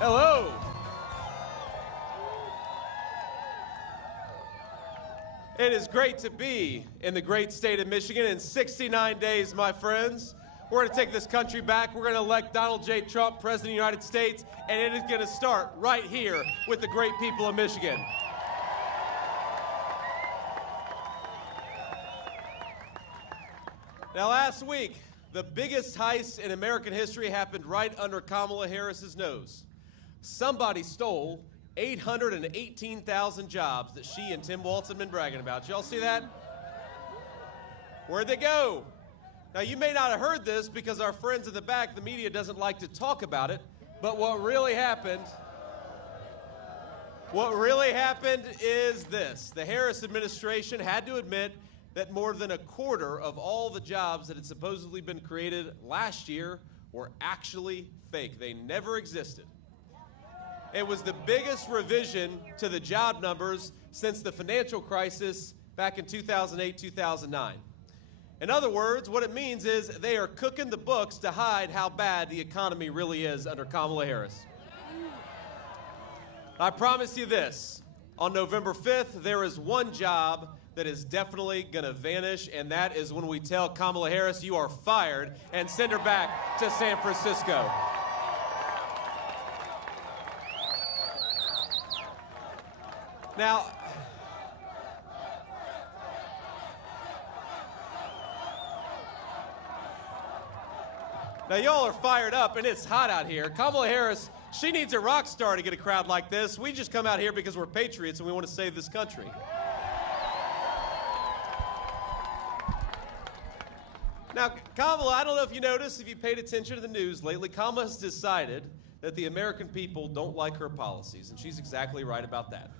Hello. It is great to be in the great state of Michigan in 69 days, my friends. We're going to take this country back. We're going to elect Donald J. Trump, President of the United States, and it is going to start right here with the great people of Michigan. Now, last week, the biggest heist in American history happened right under Kamala Harris's nose. Somebody stole 818,000 jobs that she and Tim Walz have been bragging about. Y'all see that? Where'd they go? Now, you may not have heard this because our friends in the back, the media, doesn't like to talk about it, but what really happened is this. The Harris administration had to admit that more than a quarter of all the jobs that had supposedly been created last year were actually fake. They never existed. It was the biggest revision to the job numbers since the financial crisis back in 2008, 2009. In other words, what it means is they are cooking the books to hide how bad the economy really is under Kamala Harris. I promise you this, on November 5th, there is one job that is definitely going to vanish, and that is when we tell Kamala Harris, you are fired, and send her back to San Francisco. Now, y'all are fired up, and it's hot out here. Kamala Harris, she needs a rock star to get a crowd like this. We just come out here because we're patriots and we want to save this country. Now, Kamala, I don't know if you noticed, if you paid attention to the news lately, Kamala has decided that the American people don't like her policies, and she's exactly right about that.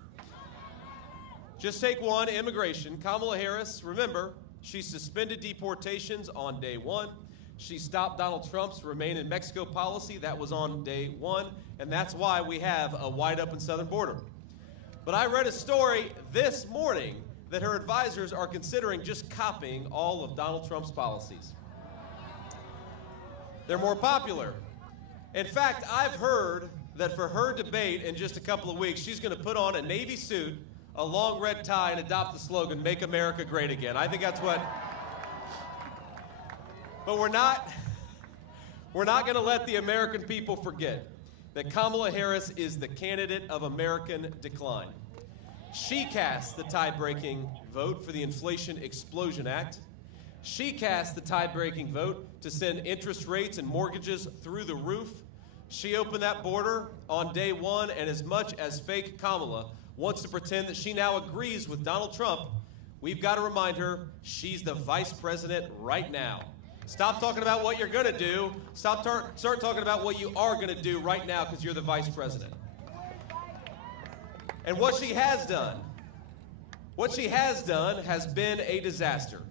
Just take one, immigration. Kamala Harris, remember, she suspended deportations on day one. She stopped Donald Trump's Remain in Mexico policy. That was on day one, and that's why we have a wide open southern border. But I read a story this morning that her advisors are considering just copying all of Donald Trump's policies. They're more popular. In fact, I've heard that for her debate in just a couple of weeks, she's going to put on a Navy suit, a long red tie, and adopt the slogan, "Make America Great Again." I think that's what... But we're not going to let the American people forget that Kamala Harris is the candidate of American decline. She cast the tie-breaking vote for the Inflation Explosion Act. She cast the tie-breaking vote to send interest rates and mortgages through the roof. She opened that border on day one, and as much as fake Kamala wants to pretend that she now agrees with Donald Trump, we've got to remind her she's the vice president right now. Stop talking about what you're going to do. Start talking about what you are going to do right now because you're the vice president. And what she has done has been a disaster.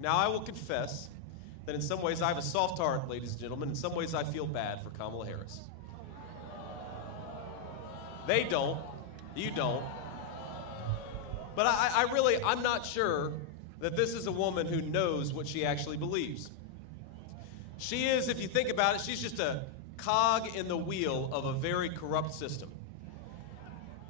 Now, I will confess that in some ways I have a soft heart, ladies and gentlemen. In some ways I feel bad for Kamala Harris. They don't. You don't. But I'm not sure that this is a woman who knows what she actually believes. She is, if you think about it, she's just a cog in the wheel of a very corrupt system.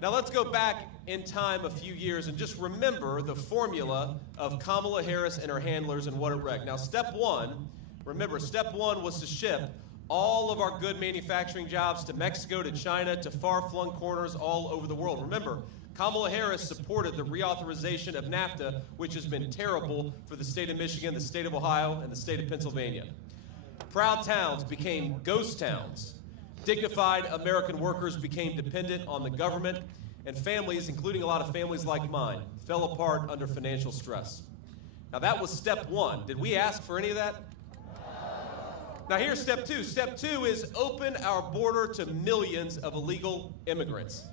Now let's go back in time a few years and just remember the formula of Kamala Harris and her handlers and what it wrecked. Now step one was to ship all of our good manufacturing jobs to Mexico, to China, to far-flung corners all over the world. Remember, Kamala Harris supported the reauthorization of NAFTA, which has been terrible for the state of Michigan, the state of Ohio, and the state of Pennsylvania. Proud towns became ghost towns. Dignified American workers became dependent on the government, and families, including a lot of families like mine, fell apart under financial stress. Now that was step one. Did we ask for any of that? Now here's step two. Step two is open our border to millions of illegal immigrants.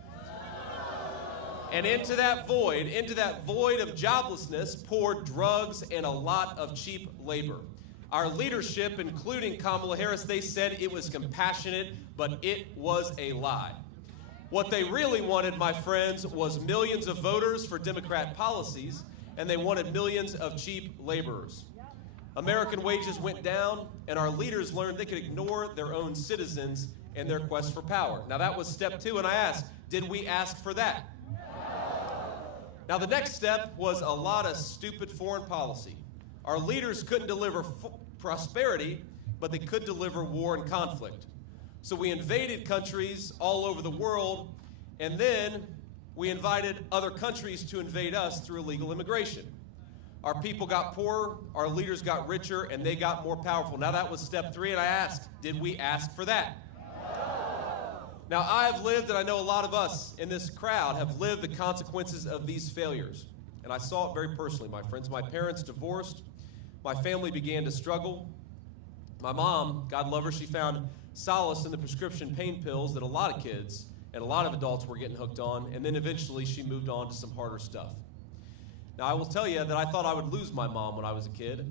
And into that void of joblessness, poured drugs and a lot of cheap labor. Our leadership, including Kamala Harris, they said it was compassionate, but it was a lie. What they really wanted, my friends, was millions of voters for Democrat policies, and they wanted millions of cheap laborers. American wages went down, and our leaders learned they could ignore their own citizens in their quest for power. Now that was step 2, and I asked, did we ask for that? Now the next step was a lot of stupid foreign policy. Our leaders couldn't deliver prosperity, but they could deliver war and conflict. So we invaded countries all over the world, and then we invited other countries to invade us through illegal immigration. Our people got poorer, our leaders got richer, and they got more powerful. Now that was step 3, and I asked, did we ask for that? Now I've lived, and I know a lot of us in this crowd have lived the consequences of these failures. And I saw it very personally, my friends. My parents divorced. My family began to struggle. My mom, God love her, she found solace in the prescription pain pills that a lot of kids and a lot of adults were getting hooked on, and then eventually she moved on to some harder stuff. Now I will tell you that I thought I would lose my mom when I was a kid,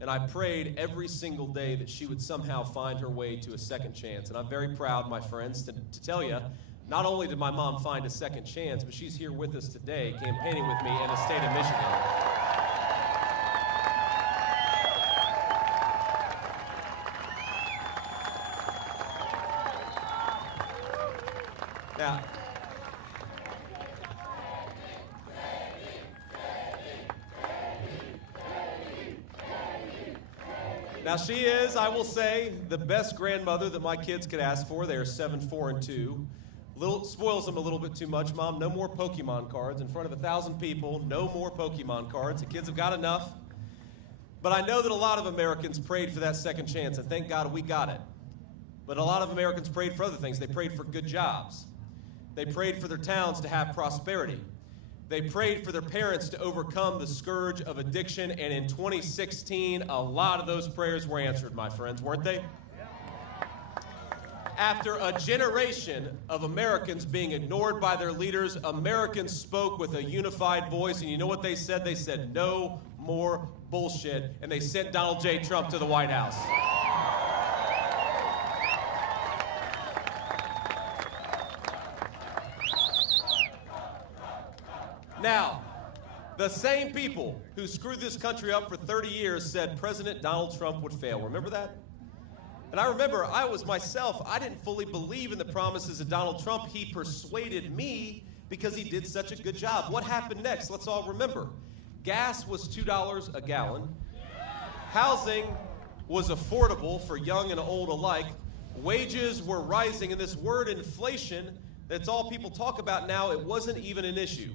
and I prayed every single day that she would somehow find her way to a second chance. And I'm very proud, my friends, to tell you, not only did my mom find a second chance, but she's here with us today campaigning with me in the state of Michigan. Now she is, I will say, the best grandmother that my kids could ask for. They are 7, 4, and 2. Spoils them a little bit too much. Mom, no more Pokemon cards. In front of 1,000 people, no more Pokemon cards. The kids have got enough. But I know that a lot of Americans prayed for that second chance, and thank God we got it. But a lot of Americans prayed for other things. They prayed for good jobs. They prayed for their towns to have prosperity. They prayed for their parents to overcome the scourge of addiction, and in 2016, a lot of those prayers were answered, my friends, weren't they? After a generation of Americans being ignored by their leaders, Americans spoke with a unified voice, and you know what they said? They said, no more bullshit, and they sent Donald J. Trump to the White House. Now, the same people who screwed this country up for 30 years said President Donald Trump would fail. Remember that? And I remember I was myself, I didn't fully believe in the promises of Donald Trump. He persuaded me because he did such a good job. What happened next? Let's all remember. Gas was $2 a gallon. Housing was affordable for young and old alike. Wages were rising, and this word inflation, that's all people talk about now, it wasn't even an issue.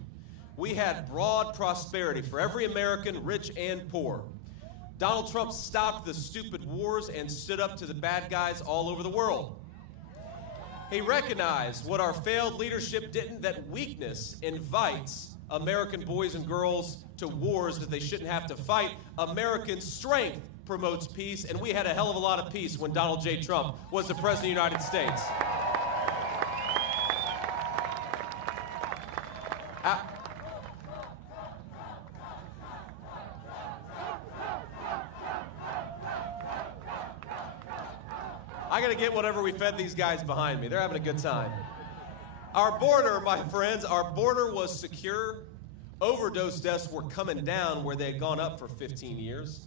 We had broad prosperity for every American, rich and poor. Donald Trump stopped the stupid wars and stood up to the bad guys all over the world. He recognized what our failed leadership didn't, that weakness invites American boys and girls to wars that they shouldn't have to fight. American strength promotes peace, and we had a hell of a lot of peace when Donald J. Trump was the President of the United States. I gotta get whatever we fed these guys behind me. They're having a good time. Our border, my friends, our border was secure. Overdose deaths were coming down where they had gone up for 15 years.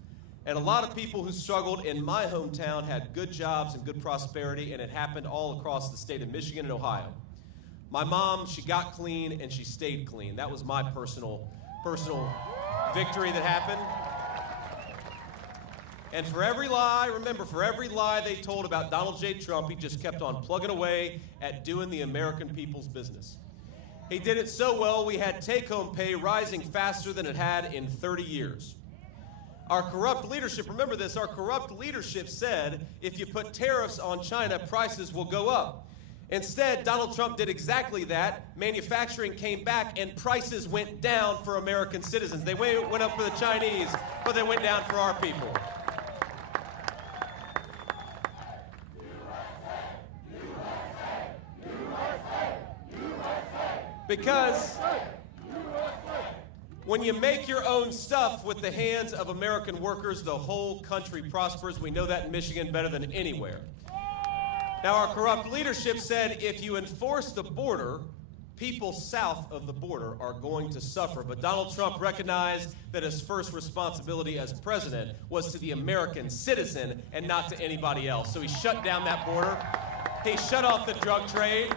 And a lot of people who struggled in my hometown had good jobs and good prosperity, and it happened all across the state of Michigan and Ohio. My mom, she got clean and she stayed clean. That was my personal victory that happened. And for every lie, remember, for every lie they told about Donald J. Trump, he just kept on plugging away at doing the American people's business. He did it so well, we had take-home pay rising faster than it had in 30 years. Our corrupt leadership, remember this, our corrupt leadership said, if you put tariffs on China, prices will go up. Instead, Donald Trump did exactly that. Manufacturing came back and prices went down for American citizens. They went up for the Chinese, but they went down for our people. Because when you make your own stuff with the hands of American workers, the whole country prospers. We know that in Michigan better than anywhere. Now, our corrupt leadership said if you enforce the border, people south of the border are going to suffer. But Donald Trump recognized that his first responsibility as president was to the American citizen and not to anybody else. So he shut down that border. He shut off the drug trade.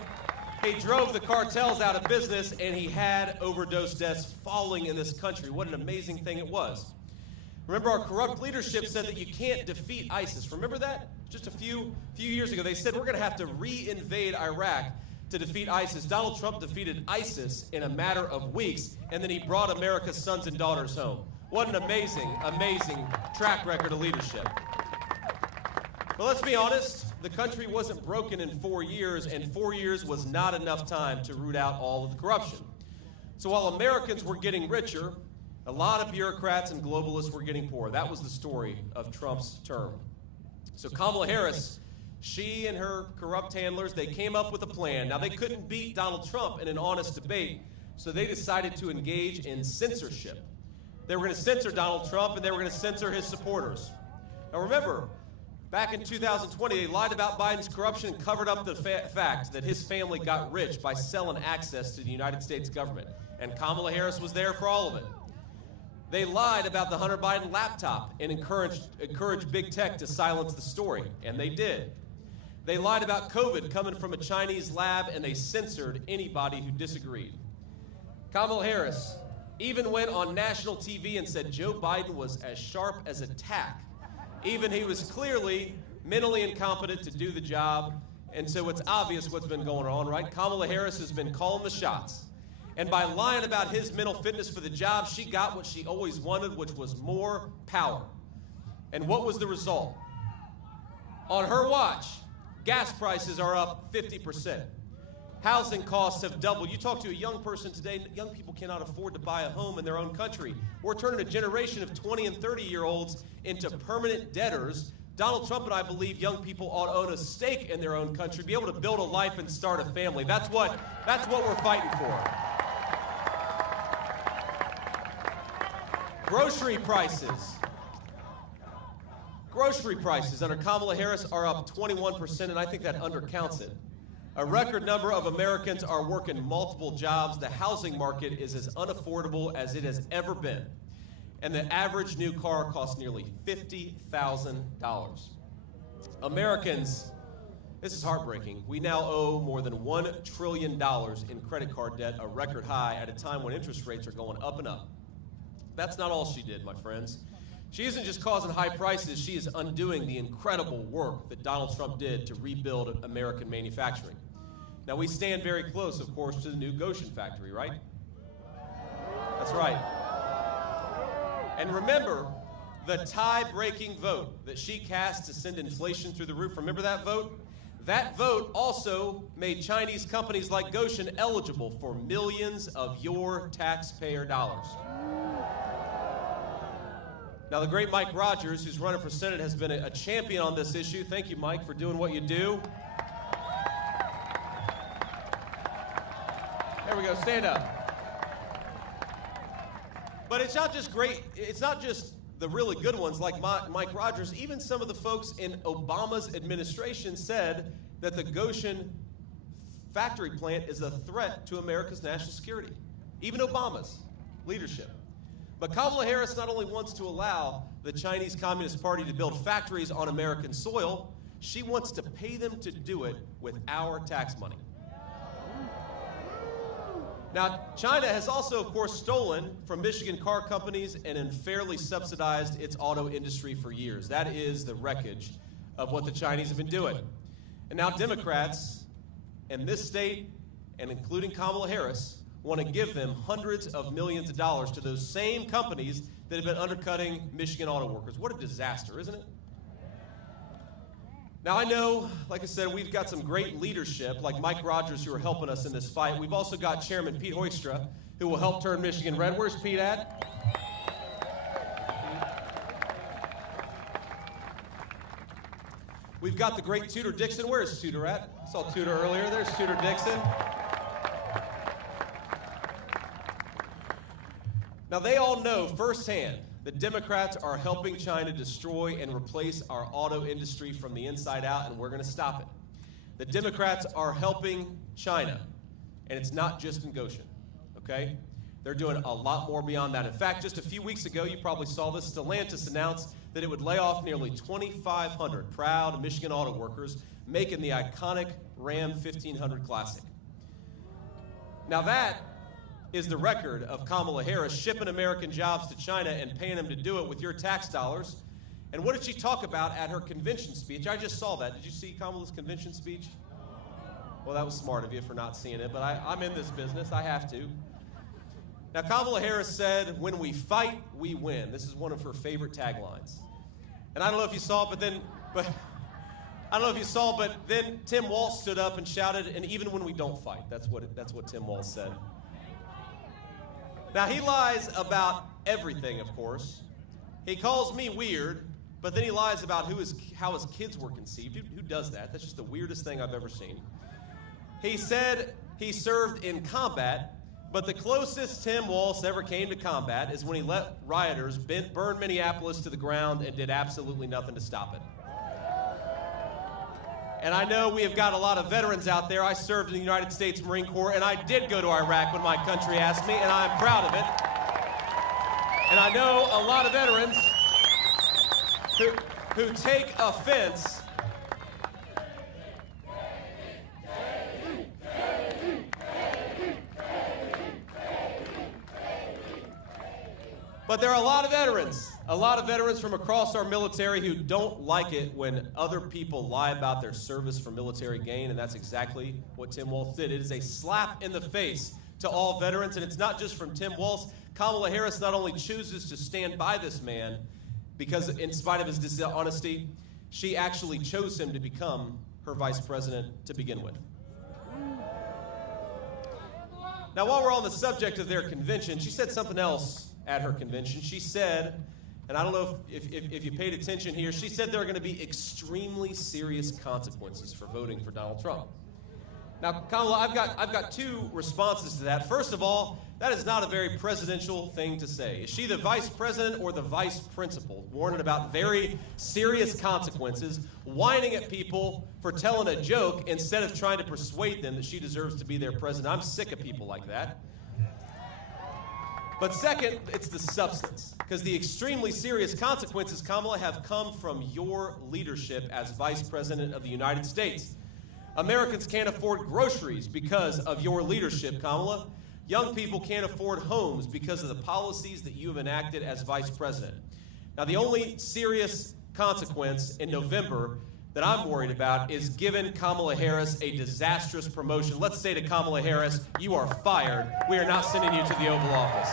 He drove the cartels out of business, and he had overdose deaths falling in this country. What an amazing thing it was. Remember, our corrupt leadership said that you can't defeat ISIS. Remember that? Just a few years ago, they said we're going to have to re-invade Iraq to defeat ISIS. Donald Trump defeated ISIS in a matter of weeks, and then he brought America's sons and daughters home. What an amazing, amazing track record of leadership. But let's be honest, the country wasn't broken in 4 years, and 4 years was not enough time to root out all of the corruption. So while Americans were getting richer, a lot of bureaucrats and globalists were getting poorer. That was the story of Trump's term. So Kamala Harris, she and her corrupt handlers, they came up with a plan. Now, they couldn't beat Donald Trump in an honest debate, so they decided to engage in censorship. They were going to censor Donald Trump, and they were going to censor his supporters. Now, remember, back in 2020, they lied about Biden's corruption and covered up the fact that his family got rich by selling access to the United States government. And Kamala Harris was there for all of it. They lied about the Hunter Biden laptop and encouraged big tech to silence the story, and they did. They lied about COVID coming from a Chinese lab, and they censored anybody who disagreed. Kamala Harris even went on national TV and said Joe Biden was as sharp as a tack. Even he was clearly mentally incompetent to do the job, and so it's obvious what's been going on, right? Kamala Harris has been calling the shots. And by lying about his mental fitness for the job, she got what she always wanted, which was more power. And what was the result? On her watch, gas prices are up 50%. Housing costs have doubled. You talk to a young person today, young people cannot afford to buy a home in their own country. We're turning a generation of 20 and 30-year-olds into permanent debtors. Donald Trump and I believe young people ought to own a stake in their own country, be able to build a life and start a family. That's what we're fighting for. Grocery prices under Kamala Harris are up 21%, and I think that undercounts it. A record number of Americans are working multiple jobs. The housing market is as unaffordable as it has ever been. And the average new car costs nearly $50,000. Americans, this is heartbreaking. We now owe more than $1 trillion in credit card debt, a record high at a time when interest rates are going up and up. That's not all she did, my friends. She isn't just causing high prices, she is undoing the incredible work that Donald Trump did to rebuild American manufacturing. Now, we stand very close, of course, to the new Goshen factory, right? That's right. And remember the tie-breaking vote that she cast to send inflation through the roof. Remember that vote? That vote also made Chinese companies like Goshen eligible for millions of your taxpayer dollars. Now, the great Mike Rogers, who's running for Senate, has been a champion on this issue. Thank you, Mike, for doing what you do. There we go, stand up. But it's not just great, it's not just the really good ones like Mike Rogers. Even some of the folks in Obama's administration said that the Goshen factory plant is a threat to America's national security. Even Obama's leadership. But Kamala Harris not only wants to allow the Chinese Communist Party to build factories on American soil, she wants to pay them to do it with our tax money. Now, China has also, of course, stolen from Michigan car companies and unfairly subsidized its auto industry for years. That is the wreckage of what the Chinese have been doing. And now Democrats in this state, and including Kamala Harris, want to give them hundreds of millions of dollars to those same companies that have been undercutting Michigan auto workers. What a disaster, isn't it? Now, I know, like I said, we've got some great leadership, like Mike Rogers, who are helping us in this fight. We've also got Chairman Pete Hoekstra, who will help turn Michigan red. Where's Pete at? We've got the great Tudor Dixon. Where's Tudor at? I saw Tudor earlier. There's Tudor Dixon. Now, they all know firsthand that Democrats are helping China destroy and replace our auto industry from the inside out, and we're going to stop it. The Democrats are helping China, and it's not just in Goshen, okay? They're doing a lot more beyond that. In fact, just a few weeks ago, you probably saw this, Stellantis announced that it would lay off nearly 2,500 proud Michigan auto workers, making the iconic Ram 1500 Classic. Now that is the record of Kamala Harris shipping American jobs to China and paying them to do it with your tax dollars. And what did she talk about at her convention speech? I just saw that. Did you see Kamala's convention speech? Well, that was smart of you for not seeing it, but I'm in this business. I have to. Now, Kamala Harris said, "When we fight, we win." This is one of her favorite taglines. And I don't know if you saw it, but then Tim Walz stood up and shouted, "And even when we don't fight." That's what Tim Walz said. Now, he lies about everything, of course. He calls me weird, but then he lies about how his kids were conceived. Who does that? That's just the weirdest thing I've ever seen. He said he served in combat, but the closest Tim Walz ever came to combat is when he let rioters burn Minneapolis to the ground and did absolutely nothing to stop it. And I know we have got a lot of veterans out there. I served in the United States Marine Corps, and I did go to Iraq when my country asked me, and I'm proud of it. And I know a lot of veterans who take offense but there are a lot of veterans from across our military who don't like it when other people lie about their service for military gain, and that's exactly what Tim Walz did. It is a slap in the face to all veterans, and it's not just from Tim Walz. Kamala Harris not only chooses to stand by this man, because in spite of his dishonesty, she actually chose him to become her vice president to begin with. Now, while we're on the subject of their convention, she said something else at her convention. She said, and I don't know if you paid attention here, she said there are going to be extremely serious consequences for voting for Donald Trump. Now, Kamala, I've got two responses to that. First of all, that is not a very presidential thing to say. Is she the vice president or the vice principal, warning about very serious consequences, whining at people for telling a joke instead of trying to persuade them that she deserves to be their president? I'm sick of people like that. But second, it's the substance, because the extremely serious consequences, Kamala, have come from your leadership as vice president of the United States. Americans can't afford groceries because of your leadership, Kamala. Young people can't afford homes because of the policies that you have enacted as vice president. Now, the only serious consequence in November that I'm worried about is giving Kamala Harris a disastrous promotion. Let's say to Kamala Harris, "You are fired. We are not sending you to the Oval Office."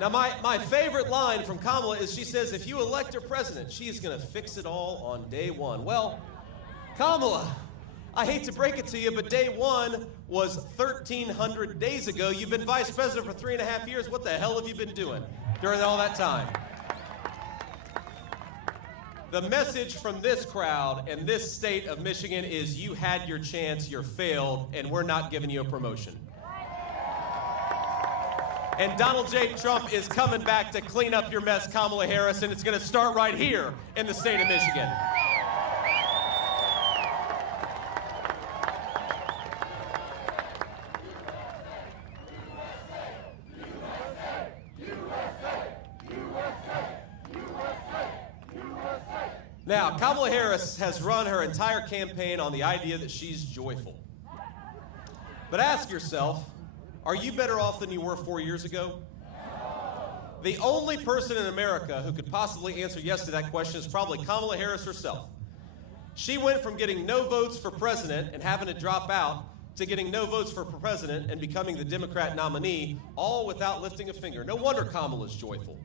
Now, my favorite line from Kamala is she says, if you elect her president, she is going to fix it all on day one. Well, Kamala, I hate to break it to you, but day one was 1,300 days ago. You've been vice president for 3.5 years. What the hell have you been doing during all that time? The message from this crowd and this state of Michigan is you had your chance, you failed, and we're not giving you a promotion. And Donald J. Trump is coming back to clean up your mess, Kamala Harris, and it's going to start right here in the state of Michigan. Now, Kamala Harris has run her entire campaign on the idea that she's joyful. But ask yourself, are you better off than you were 4 years ago? The only person in America who could possibly answer yes to that question is probably Kamala Harris herself. She went from getting no votes for president and having to drop out to getting no votes for president and becoming the Democrat nominee, all without lifting a finger. No wonder Kamala's joyful.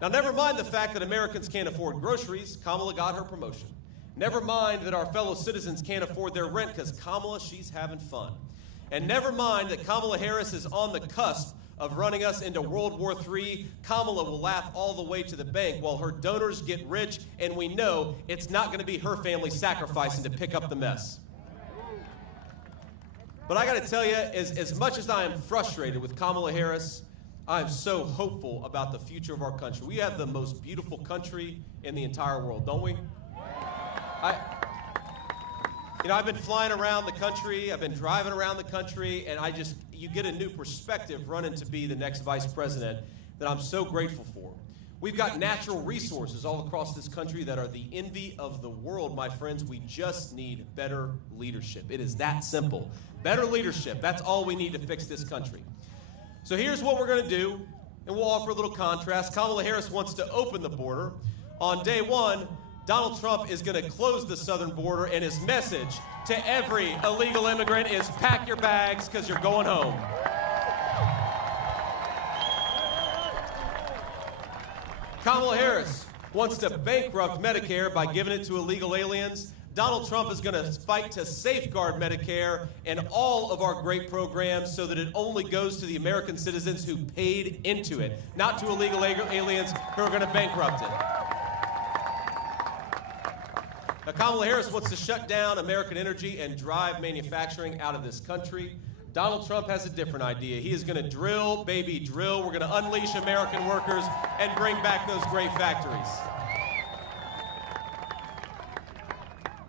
Now, never mind the fact that Americans can't afford groceries. Kamala got her promotion. Never mind that our fellow citizens can't afford their rent because Kamala, she's having fun. And never mind that Kamala Harris is on the cusp of running us into World War III. Kamala will laugh all the way to the bank while her donors get rich, and we know it's not going to be her family sacrificing to pick up the mess. But I got to tell you, as much as I am frustrated with Kamala Harris, I am so hopeful about the future of our country. We have the most beautiful country in the entire world, don't we? I've been flying around the country, I've been driving around the country, and you get a new perspective running to be the next vice president that I'm so grateful for. We've got natural resources all across this country that are the envy of the world, my friends. We just need better leadership. It is that simple. Better leadership. That's all we need to fix this country. So here's what we're going to do, and we'll offer a little contrast. Kamala Harris wants to open the border. On day one, Donald Trump is going to close the southern border, and his message to every illegal immigrant is pack your bags because you're going home. Kamala Harris wants to bankrupt Medicare by giving it to illegal aliens. Donald Trump is going to fight to safeguard Medicare and all of our great programs so that it only goes to the American citizens who paid into it, not to illegal aliens who are going to bankrupt it. Now, Kamala Harris wants to shut down American energy and drive manufacturing out of this country. Donald Trump has a different idea. He is going to drill, baby, drill. We're going to unleash American workers and bring back those great factories.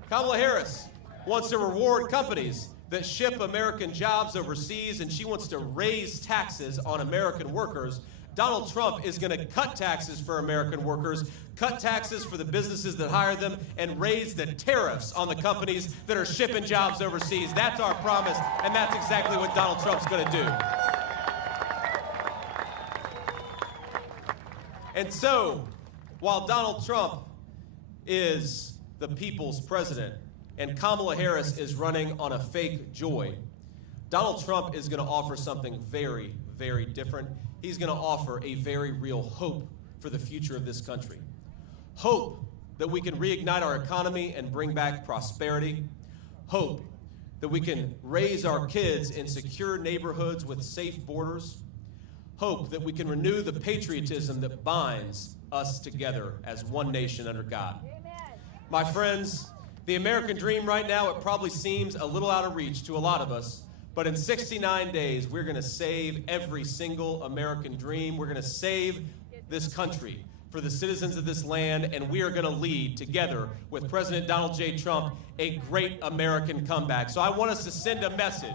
Kamala Harris wants to reward companies that ship American jobs overseas, and she wants to raise taxes on American workers. Donald Trump is going to cut taxes for American workers, cut taxes for the businesses that hire them, and raise the tariffs on the companies that are shipping jobs overseas. That's our promise, and that's exactly what Donald Trump's going to do. And so, while Donald Trump is the people's president and Kamala Harris is running on a fake joy, Donald Trump is going to offer something very, very different. He's going to offer a very real hope for the future of this country. Hope that we can reignite our economy and bring back prosperity. Hope that we can raise our kids in secure neighborhoods with safe borders. Hope that we can renew the patriotism that binds us together as one nation under God. Amen. My friends, the American dream right now, it probably seems a little out of reach to a lot of us. But in 69 days, we're going to save every single American dream. We're going to save this country for the citizens of this land, and we are going to lead together with President Donald J. Trump a great American comeback. So I want us to send a message.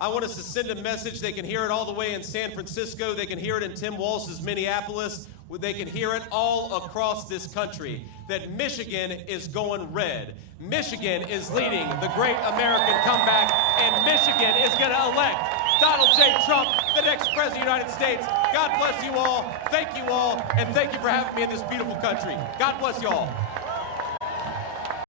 I want us to send a message. They can hear it all the way in San Francisco. They can hear it in Tim Walz's Minneapolis. They can hear it all across this country, that Michigan is going red. Michigan is leading the great American comeback, and Michigan is going to elect Donald J. Trump, the next president of the United States. God bless you all. Thank you all, and thank you for having me in this beautiful country. God bless you all.